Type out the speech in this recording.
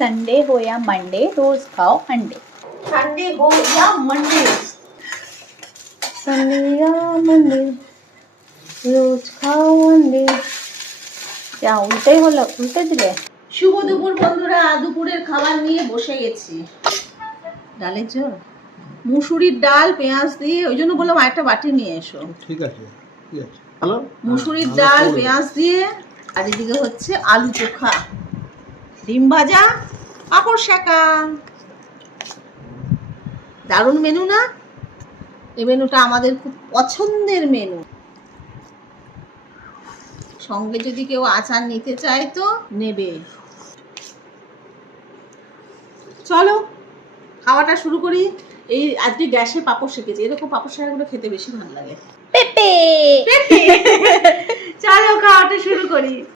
Sunday हो या Monday रोज खाओ अंडे। संडे हो या मंडे, संडे या मंडे रोज खाओ अंडे। क्या उल्टे হলো, উল্টে দিলে? শুভ দুপুর বন্ধুরা, দুপুরের খাবার নিয়ে বসে গেছি। ডালের ঝোল, মুসুরির ডাল পেঁয়াজ দিয়ে, ওই জন্য বললাম আরেকটা বাটি নিয়ে এসো। ঠিক আছে, ঠিক আছে। হ্যালো, মুসুরির ডাল পেঁয়াজ দিয়ে, আর এদিকে হচ্ছে আলু চোখা, ডিম ভাজা, পাঁপড় সেঁকা। দারুণ মেনু না? এই মেনুটা আমাদের খুব পছন্দের মেনু। সঙ্গে যদি কেউ আচার নিতে চায় তো নেবে। চলো খাওয়াটা শুরু করি। এই আজকে গ্যাসে পাঁপড় সেঁকেছি, এরকম পাঁপড় সেঁকাগুলো খেতে বেশি ভালো লাগে। পেপে চলো খাওয়াটা শুরু করি।